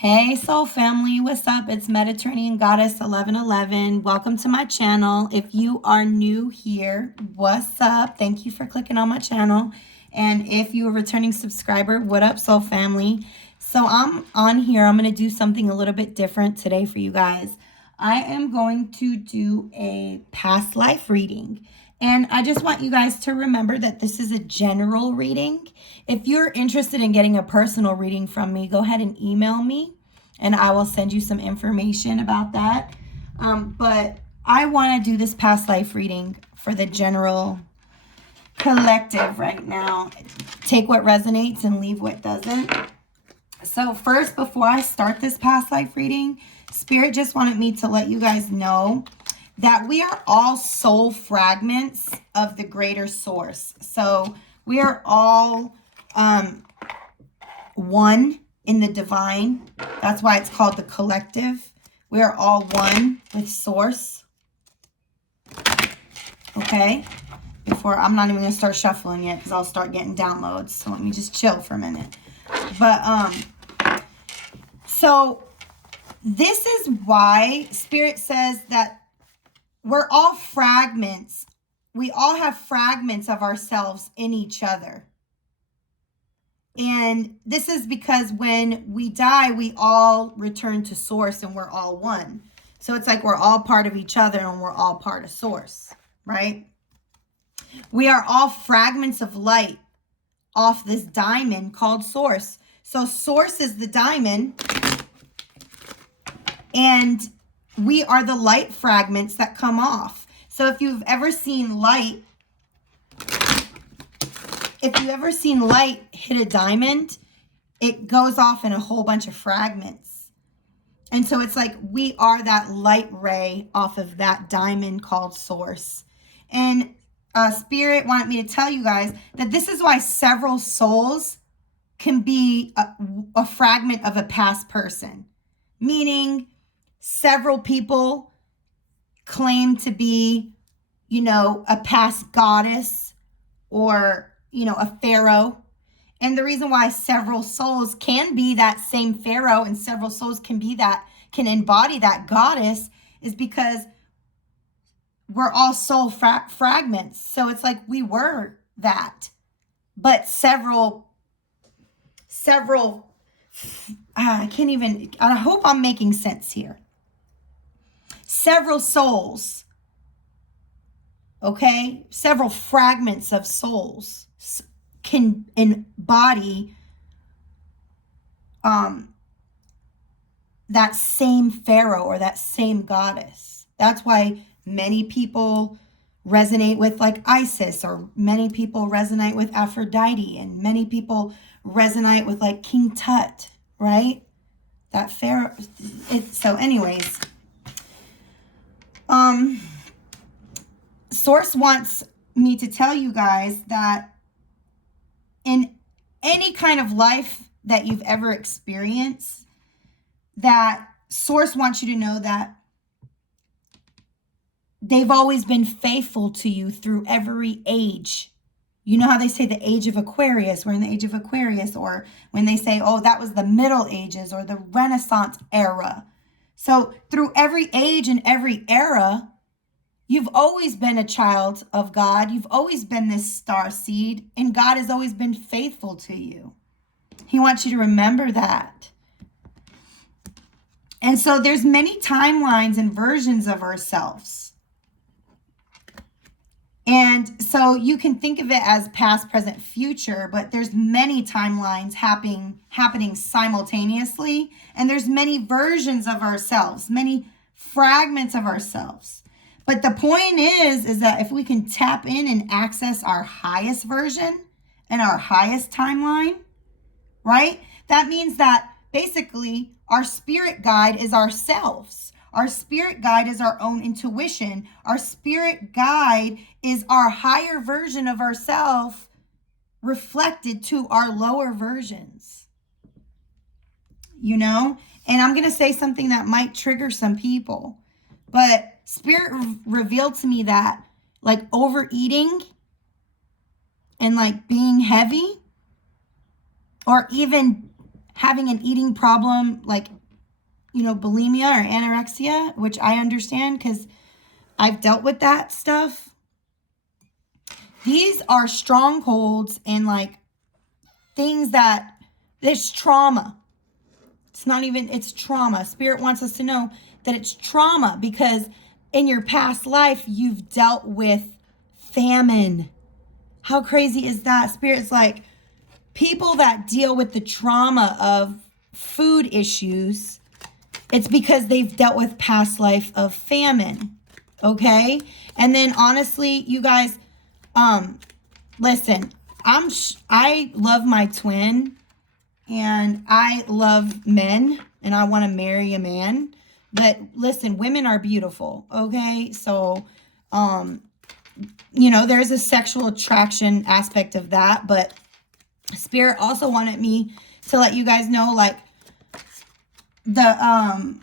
Hey soul family, what's up? It's Mediterranean Goddess 1111. Welcome to my channel. If you are new here, what's up? Thank you for clicking on my channel. And if you're a returning subscriber, what up soul family? So I'm on here. I'm going to do something a little bit different today for you guys. I am going to do a past life reading. And I just want you guys to remember that this is a general reading. If you're interested in getting a personal reading from me, go ahead and email me and I will send you some information about that. But I want to do this past life reading for the general collective right now. Take what resonates and leave what doesn't. So first, before I start this past life reading, Spirit just wanted me to let you guys know that we are all soul fragments of the greater source. So we are all one in the divine. That's why it's called the collective. We are all one with source. Okay? I'm not even going to start shuffling it because I'll start getting downloads. So let me just chill for a minute. But, so this is why Spirit says that we're all fragments. We all have fragments of ourselves in each other. And this is because when we die, we all return to source and we're all one. So it's like we're all part of each other and we're all part of source, right? We are all fragments of light off this diamond called source. So source is the diamond and we are the light fragments that come off. So if you've ever seen light, hit a diamond, it goes off in a whole bunch of fragments. And so it's like we are that light ray off of that diamond called source. And Spirit wanted me to tell you guys that this is why several souls can be a fragment of a past person. Meaning several people claim to be, a past goddess or, a pharaoh. And the reason why several souls can be that same pharaoh and several souls can embody that goddess is because we're all soul fragments. So it's like we were that, but I hope I'm making sense here. Several souls, okay? Several fragments of souls can embody that same pharaoh or that same goddess. That's why many people resonate with like Isis, or many people resonate with Aphrodite, and many people resonate with like King Tut, right? That pharaoh. So anyways, Source wants me to tell you guys that in any kind of life that you've ever experienced, that Source wants you to know that they've always been faithful to you through every age. You know how they say the age of Aquarius, we're in the age of Aquarius, or when they say, oh, that was the Middle Ages or the Renaissance era. So through every age and every era, you've always been a child of God. You've always been this star seed, and God has always been faithful to you. He wants you to remember that. And so there's many timelines and versions of ourselves. And so you can think of it as past, present, future, but there's many timelines happening simultaneously. And there's many versions of ourselves, many fragments of ourselves. But the point is that if we can tap in and access our highest version and our highest timeline, right? That means that basically our spirit guide is ourselves. Our spirit guide is our own intuition. Our spirit guide is our higher version of ourselves reflected to our lower versions. And I'm going to say something that might trigger some people, but Spirit revealed to me that like overeating and like being heavy or even having an eating problem, like, you know, bulimia or anorexia, which I understand because I've dealt with that stuff. These are strongholds and like things that, it's trauma. It's not even, it's trauma. Spirit wants us to know that it's trauma because in your past life, you've dealt with famine. How crazy is that? Spirit's like, people that deal with the trauma of food issues, it's because they've dealt with past life of famine. Okay? And then honestly, you guys, listen, I love my twin and I love men and I want to marry a man. But listen, women are beautiful. Okay? So, you know, there's a sexual attraction aspect of that, but Spirit also wanted me to let you guys know, like, the,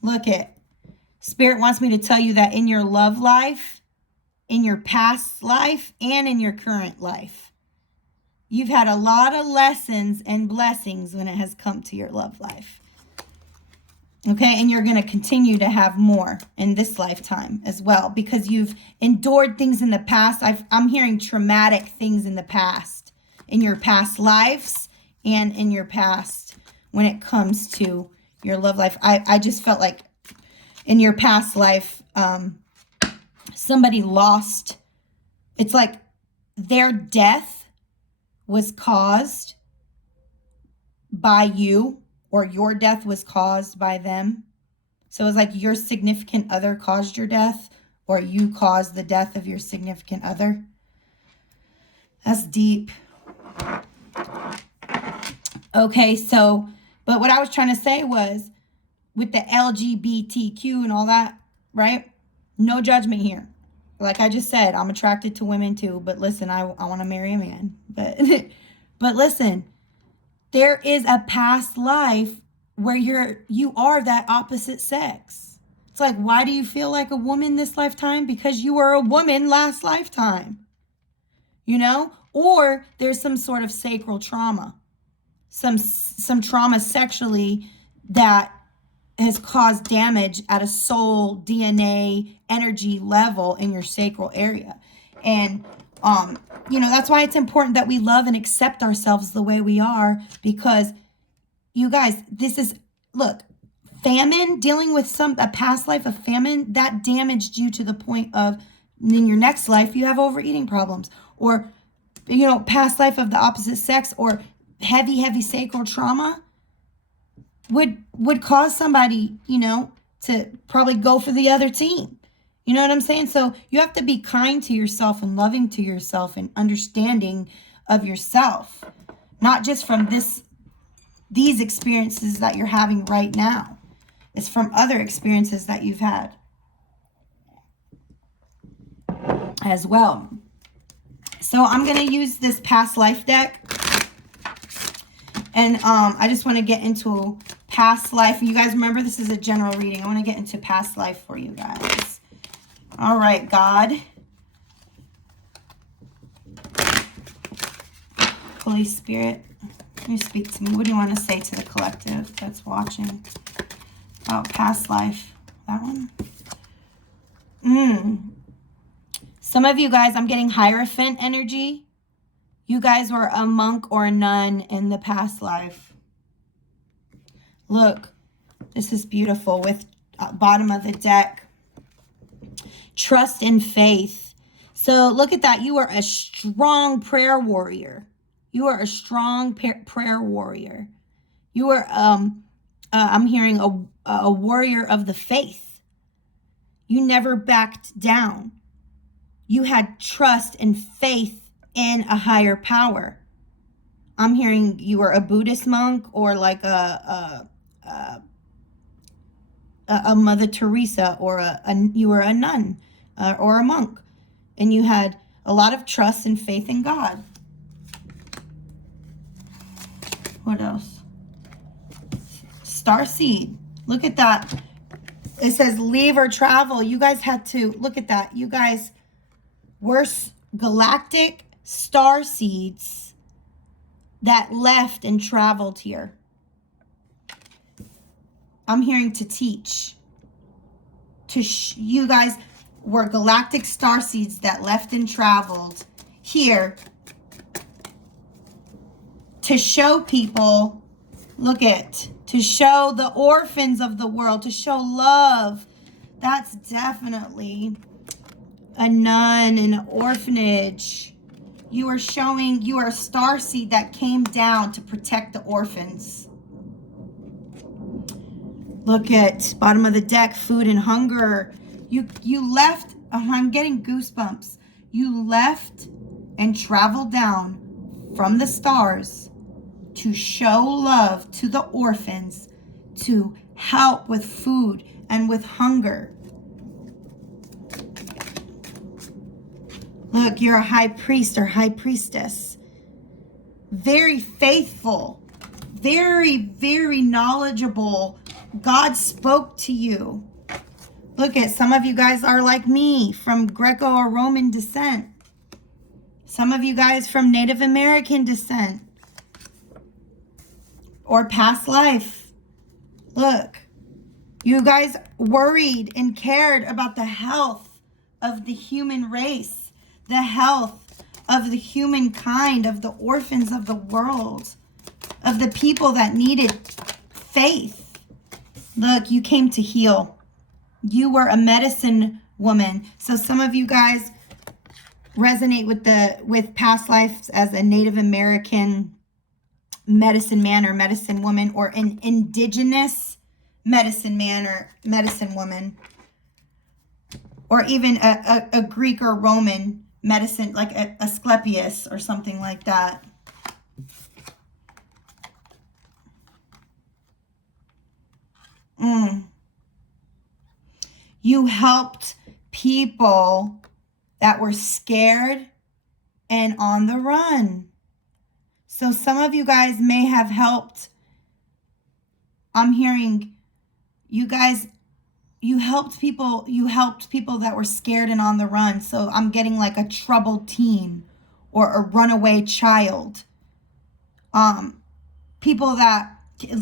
look at, Spirit wants me to tell you that in your love life, in your past life, and in your current life, you've had a lot of lessons and blessings when it has come to your love life. Okay, and you're going to continue to have more in this lifetime as well because you've endured things in the past. I'm hearing traumatic things in the past, in your past lives and in your past when it comes to your love life. I just felt like in your past life, somebody lost. It's like their death was caused by you, or your death was caused by them. So it's like your significant other caused your death, or you caused the death of your significant other. That's deep. Okay, so, but what I was trying to say was, with the LGBTQ and all that, right? No judgment here. Like I just said, I'm attracted to women too, but listen, I want to marry a man. But listen, there is a past life where you are that opposite sex. It's like, why do you feel like a woman this lifetime? Because you were a woman last lifetime. You know? Or there's some sort of sacral trauma. Some trauma sexually that has caused damage at a soul, DNA, energy level in your sacral area. And you know, that's why it's important that we love and accept ourselves the way we are, because you guys, this is, look, famine, dealing with a past life of famine, that damaged you to the point of, in your next life, you have overeating problems, or, you know, past life of the opposite sex, or heavy sacral trauma would cause somebody, you know, to probably go for the other team. You know what I'm saying? So you have to be kind to yourself and loving to yourself and understanding of yourself, not just from these experiences that you're having right now. It's from other experiences that you've had as well. So I'm going to use this past life deck. And I just want to get into past life. You guys remember, this is a general reading. I want to get into past life for you guys. All right, God. Holy Spirit, you speak to me. What do you want to say to the collective that's watching about past life? That one? Some of you guys, I'm getting Hierophant energy. You guys were a monk or a nun in the past life. Look, this is beautiful with bottom of the deck. Trust and faith. So look at that. You are a strong prayer warrior. You are a strong prayer warrior. You are, I'm hearing a warrior of the faith. You never backed down. You had trust and faith in a higher power. I'm hearing you were a Buddhist monk, or like a Mother Teresa, or you were a nun or a monk, and you had a lot of trust and faith in God. What else? Starseed. Look at that. It says leave or travel. You guys had to, look at that. You guys were galactic star seeds that left and traveled here. I'm hearing to teach. You guys were galactic star seeds that left and traveled here to show people, to show the orphans of the world, to show love. That's definitely a nun in an orphanage. You are showing, you are a star seed that came down to protect the orphans. Look at bottom of the deck, food and hunger. You left, I'm getting goosebumps. You left and traveled down from the stars to show love to the orphans, to help with food and with hunger. Look, you're a high priest or high priestess. Very faithful, very, very knowledgeable. God spoke to you. Look at some of you guys are like me, from Greco or Roman descent. Some of you guys from Native American descent or past life. Look, you guys worried and cared about the health of the human race, the health of the humankind, of the orphans of the world, of the people that needed faith. Look, you came to heal. You were a medicine woman. So some of you guys resonate with past lives as a Native American medicine man or medicine woman, or an indigenous medicine man or medicine woman, or even a Greek or Roman medicine, like Asclepius or something like that. You helped people that were scared and on the run. So some of you guys may have helped. I'm hearing you guys, you helped people that were scared and on the run. So I'm getting like a troubled teen or a runaway child. People that,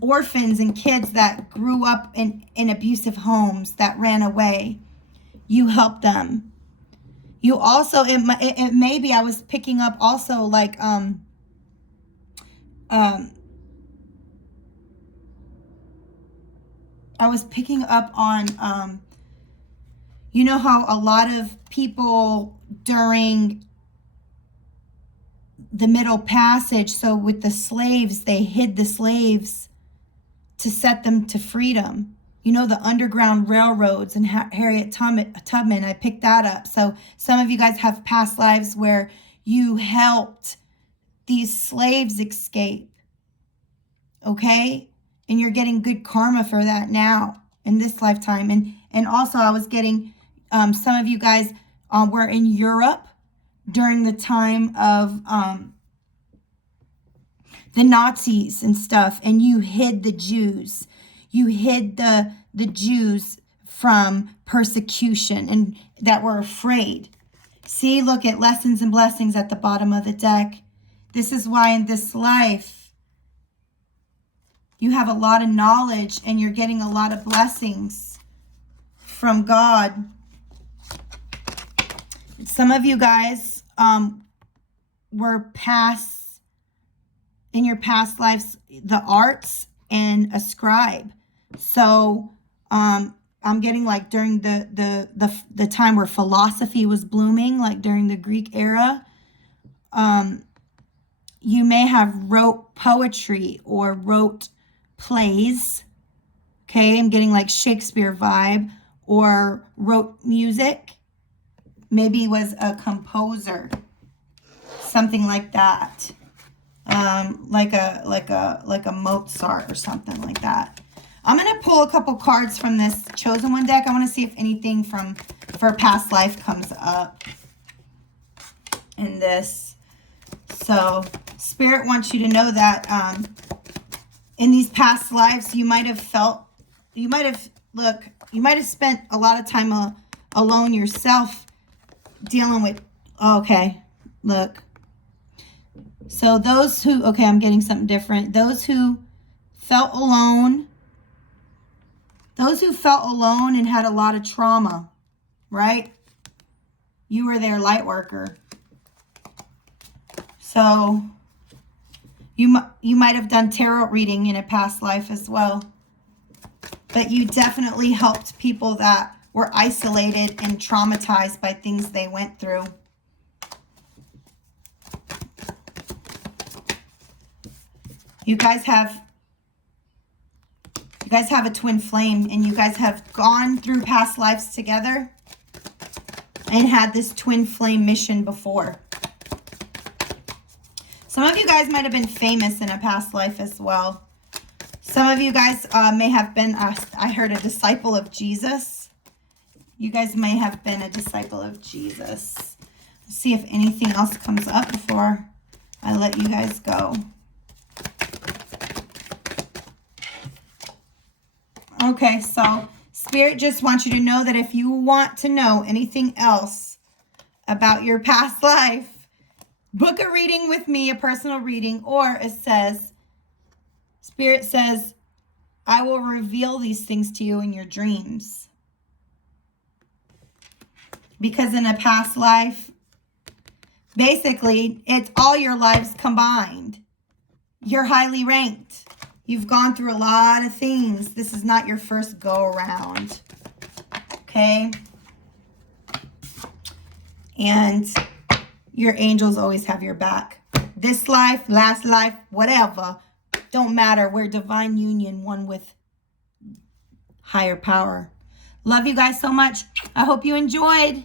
orphans and kids that grew up in abusive homes that ran away. You helped them. You also, it maybe I was picking up also like, I was picking up on, you know how a lot of people during the Middle Passage, so with the slaves, they hid the slaves to set them to freedom. You know, the Underground Railroads and Harriet Tubman, I picked that up. So some of you guys have past lives where you helped these slaves escape, okay? And you're getting good karma for that now in this lifetime. And also I was getting, some of you guys were in Europe during the time of the Nazis and stuff, and you hid the Jews. You hid the Jews from persecution and that were afraid. See, look at lessons and blessings at the bottom of the deck. This is why in this life you have a lot of knowledge and you're getting a lot of blessings from God. Some of you guys were in your past lives the arts and a scribe. So I'm getting like during the time where philosophy was blooming, like during the Greek era, you may have wrote poetry or wrote plays. Okay, I'm getting like Shakespeare vibe, or wrote music. Maybe was a composer, something like that. Like a Mozart or something like that. I'm going to pull a couple cards from this Chosen One deck. I want to see if anything for past life comes up in this. So Spirit wants you to know that in these past lives, you might have spent a lot of time alone yourself dealing with, okay, look. So those who, okay, I'm getting something different. Those who felt alone, and had a lot of trauma, right? You were their light worker. So you might have done tarot reading in a past life as well. But you definitely helped people that were isolated and traumatized by things they went through. You guys have a twin flame, and you guys have gone through past lives together and had this twin flame mission before. Some of you guys might have been famous in a past life as well. Some of you guys may have been, I heard, a disciple of Jesus. You guys may have been a disciple of Jesus. Let's see if anything else comes up before I let you guys go. Okay, so Spirit just wants you to know that if you want to know anything else about your past life, book a reading with me, a personal reading, or it says, Spirit says, I will reveal these things to you in your dreams. Because in a past life, basically, it's all your lives combined. You're highly ranked. You've gone through a lot of things. This is not your first go around. Okay? And your angels always have your back. This life, last life, whatever. Don't matter. We're divine union, one with higher power. Love you guys so much. I hope you enjoyed.